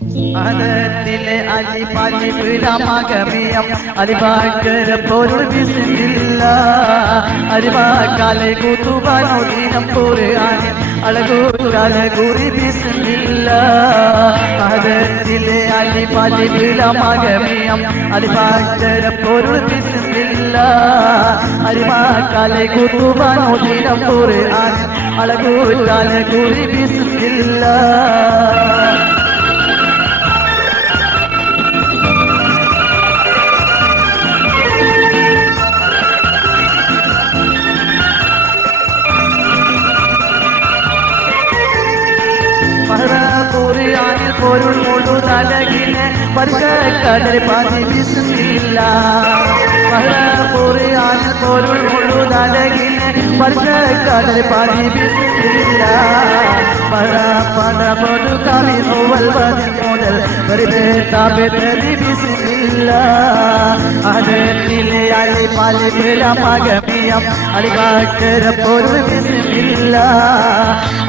അനത്തിലെ അലിപാലി വിളമകമിയം അലിപാക്കര പൊരുൾ വിസില്ല അരിവാക്കാലെ കൂത്തുവാനോദീനം പോരാൻ അഴകൂരാല കുറി വിസില്ല അനത്തിലെ അലിപാലി വിളമകമിയം അലിപാക്കര പൊരുൾ വിസില്ല അരിവാക്കാലെ കൂത്തുവാനോദീനം പോരാൻ അഴകൂരാല കുറി വിസില്ല பொருள் முழுதழகின பருக கடல் பாதி விசுமில்லா பல பொறியான பொருள் முழுதழகின பருக கடல் பாதி விசுமில்லா பல பல பொது கவி முதல் முதல் பெரிதே தாபெ பிரதி விசுமில்லா അലി പാലി വിളമകമിയം അലിവാക്കര പൊരുൾ വിസുന്നില്ല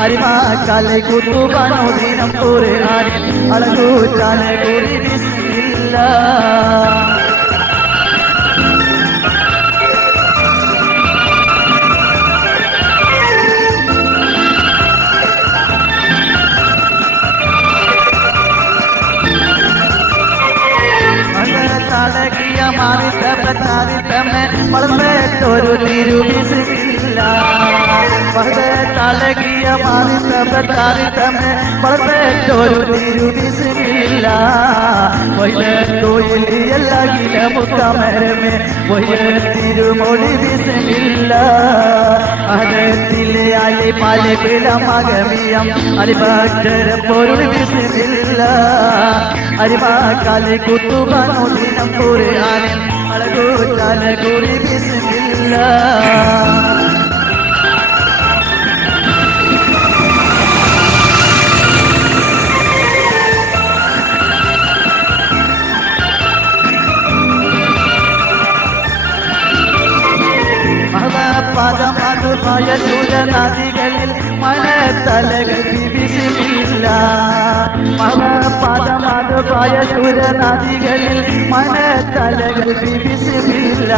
അരിമാക്കാലെ കുത്തുവാനോ ദിനം പോരെ ആരി അളകൂറ്റാലെ കുറി വിസില്ല തടകിയ വളർന്നൊരു തിരുവിസില്ല തലകിയ മാറിത്ത പ്രചാരിതമേ വളർന്നൊരു തിരുവിസില്ല തൊഴിലിയല്ലാകില മുത്തമരമേ തിരുമൊഴി വിസില്ല അകത്തിലെ അലി പലി പിളമകമിയം. അലിഭക്തര പൊരുൾ വിസില്ല അരിവാക്കാലെ കുത്തുവാനോ ദിനം പോരെ ആനെ അഴകൂറ്റാല കുറി വിസില്ല പദമതുമായ നദികളിൽ മണത്തലകൾ വിസില്ല പദമതുമായ നദികളിൽ മണത്തലകൾ വിസില്ല വിവിസില്ല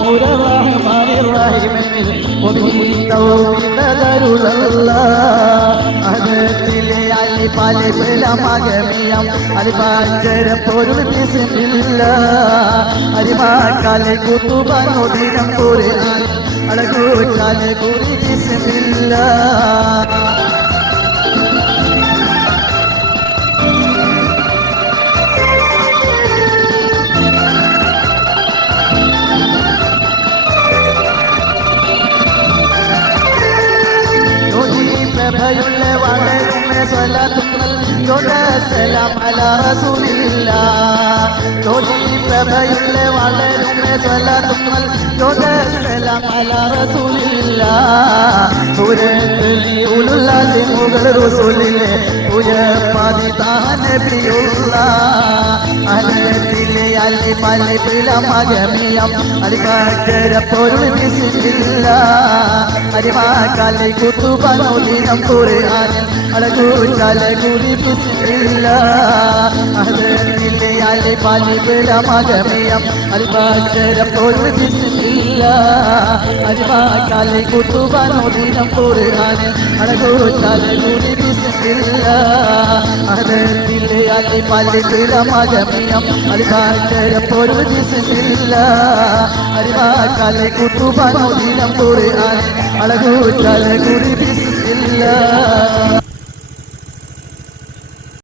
മുരവാഹിമിൽ ഒതുങ്ങിത്തരുളല്ല അകത്തിലെ അലി പലി മകമിയം അലിപാചര പൊരുൾ വിസില്ല അരിമാക്കാലെ കുത്തുബാനോ ദിനം പോരെ അഴകൂറ്റാലെ കുറി പ്രഭയുള്ള വളരുമേ സ്വലത്തുങ്ങൾ സലാം അല റസൂലില്ല ജോലി പ്രഭയുള്ള വളരുമേ സ്വലത്തുങ്ങൾ സലാം അല റസൂലില്ല പുരലി ഉലുല്ലാതെ മുകൾ റസൂലിലെ ഉയർമതി അനത്തിലെ പിളമകമിയം അരികാറ്റര പൊരുൾ വിസില്ല അരിമാക്കാലെ കുത്തുബനോ ദിനം പോരെ ആനൻ അഴകൂറ്റാലെ കുടി വിസില്ല അനത്തിലെ അല്ലി മല്ലി പിളമകമിയം അരികാറ്റര പൊരുൾ വിസില്ല അരിമാക്കാലെ കുത്തുബനോ ദിനം പോരെ ആനൻ അഴകൂറ്റാലെ കുടി വിസില്ല അനത്തിലെ അല്ലി മല്ലി പിളമകമിയം അരികാറ്റര പൊരുൾ വിസില്ല അരിമാക്കാലെ കുത്തുബനോ ദിനം അഴകൂറ്റാലെ കുടി വിസില്ല